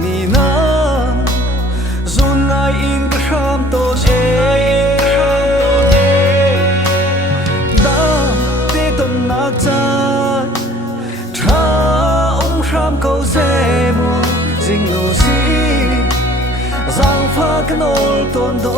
mi na zun ngai in ka sham to e da te ton na cha tha ong sham ko se mo jing lo si giang pha kan ol ton do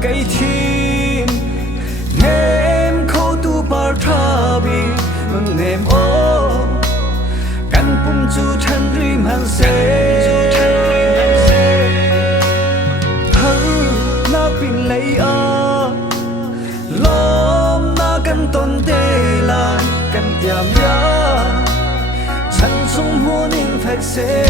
cây chim nem khâu tu bar tha bi mừng nem ô căn pum chu thân rim han se hơ na pin lấy a lom na căn ton te lan căn tiam ya chân sung muôn in phách se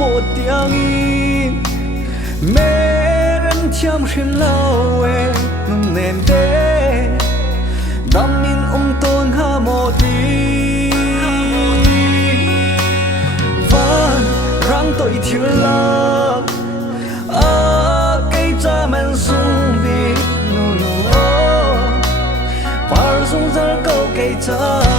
một tiếng in mê rắn chăm xin lâu em ngừng nền đê đam in tôn ha một đi vẫn răng tội thiếu lắm cây cha men sung đi nụ nụ par sung ra câu cây cha